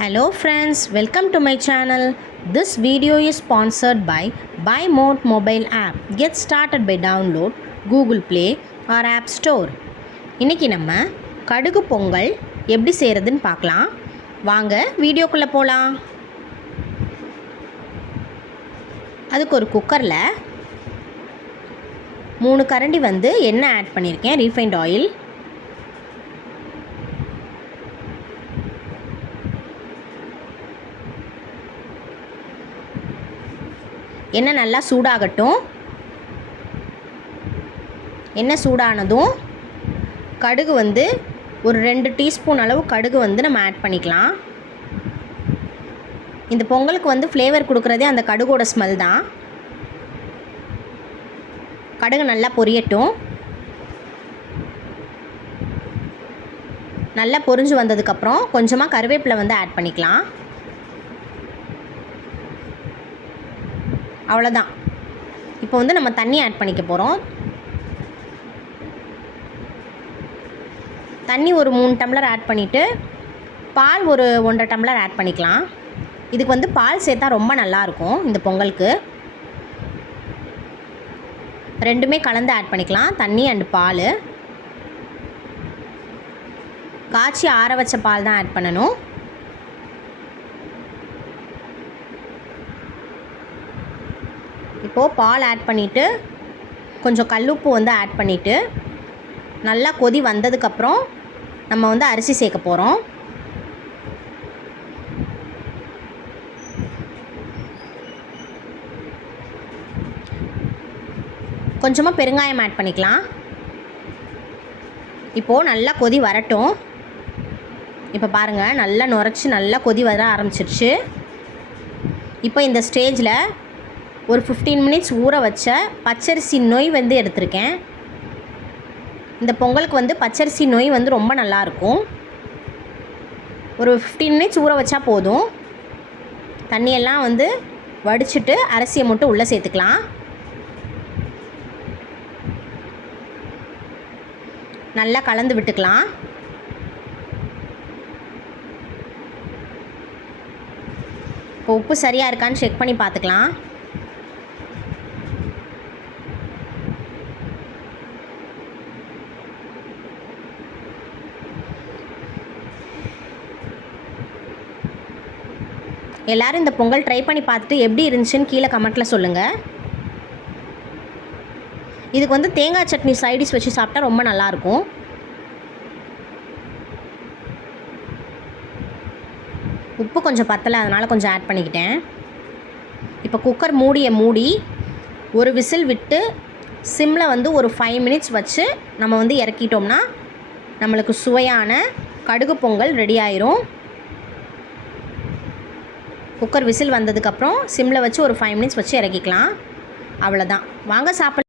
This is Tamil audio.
Hello friends, welcome to my channel. This video is sponsored by Buy More mobile app. Get started by download Google Play or App Store. இன்னைக்கு நம்ம கடுகு பொங்கல் எப்படி செய்யறதுன்னு பார்க்கலாம். வாங்க வீடியோக்குள்ள போலாம். அதுக்கு ஒரு குக்கர்ல 3 கரண்டி எண்ணெய் ஆட் பண்ணியிருக்கேன், ரீஃபைண்ட் ஆயில். எண்ணெய் நல்லா சூடாகட்டும். எண்ணெய் சூடானதும் கடுகு ஒரு 2 டீஸ்பூன் அளவு கடுகு நம்ம ஆட் பண்ணிக்கலாம். இந்த பொங்கலுக்கு ஃப்ளேவர் கொடுக்குறதே அந்த கடுகோட ஸ்மெல் தான். கடுகு நல்லா பொரியட்டும். நல்லா பொரிஞ்சு வந்ததுக்கப்புறம் கொஞ்சமாக கருவேப்பிலை ஆட் பண்ணிக்கலாம். அவ்வளோதான். இப்போ நம்ம தண்ணி ஆட் பண்ணிக்க போகிறோம். தண்ணி ஒரு 3 டம்ளர் ஆட் பண்ணிவிட்டு பால் ஒரு 1.5 டம்ளர் ஆட் பண்ணிக்கலாம். இதுக்கு பால் சேர்த்தா ரொம்ப நல்லாயிருக்கும். இந்த பொங்கலுக்கு ரெண்டுமே கலந்து ஆட் பண்ணிக்கலாம், தண்ணி அண்ட் பால். காய்ச்சி ஆற வச்ச பால் தான் ஆட் பண்ணணும். இப்போது பால் ஆட் பண்ணிவிட்டு கொஞ்சம் கல்லுப்பு ஆட் பண்ணிவிட்டு நல்லா கொதி வந்ததுக்கப்புறம் நம்ம அரிசி சேர்க்க போகிறோம். கொஞ்சமாக பெருங்காயம் ஆட் பண்ணிக்கலாம். இப்போது நல்லா கொதி வரட்டும். இப்போ பாருங்கள், நல்லா நுரைச்சி நல்லா கொதி வர ஆரம்பிச்சிருச்சு. இப்போ இந்த ஸ்டேஜில் ஒரு 15 மினிட்ஸ் ஊற வச்ச பச்சரிசி நொய் எடுத்திருக்கேன். இந்த பொங்கலுக்கு பச்சரிசி நொய் ரொம்ப நல்லாயிருக்கும். ஒரு 15 மினிட்ஸ் ஊற வச்சா போதும். தண்ணியெல்லாம் வடிச்சிட்டு அரிசியை மட்டும் உள்ளே சேர்த்துக்கலாம். நல்லா கலந்து விட்டுக்கலாம். இப்போ உப்பு சரியாக இருக்கான்னு செக் பண்ணி பார்த்துக்கலாம். எல்லோரும் இந்த பொங்கல் ட்ரை பண்ணி பார்த்துட்டு எப்படி இருந்துச்சுன்னு கீழே கமெண்ட்டில் சொல்லுங்கள். இதுக்கு தேங்காய் சட்னி சைடிஷ் வச்சு சாப்பிட்டா ரொம்ப நல்லாயிருக்கும். உப்பு கொஞ்சம் பத்தலை, அதனால் கொஞ்சம் ஆட் பண்ணிக்கிட்டேன். இப்போ குக்கர் மூடியை மூடி ஒரு விசில் விட்டு சிம்மில் ஒரு 5 மினிட்ஸ் வச்சு நம்ம இறக்கிட்டோம்னா நம்மளுக்கு சுவையான கடுகு பொங்கல் ரெடி ஆயிரும். குக்கர் விசில் வந்ததுக்கப்புறம் சிம்மில் வச்சு ஒரு 5 மினிட்ஸ் வச்சு இறக்கிக்கலாம். அவ்வளோதான். வாங்க சாப்பிட.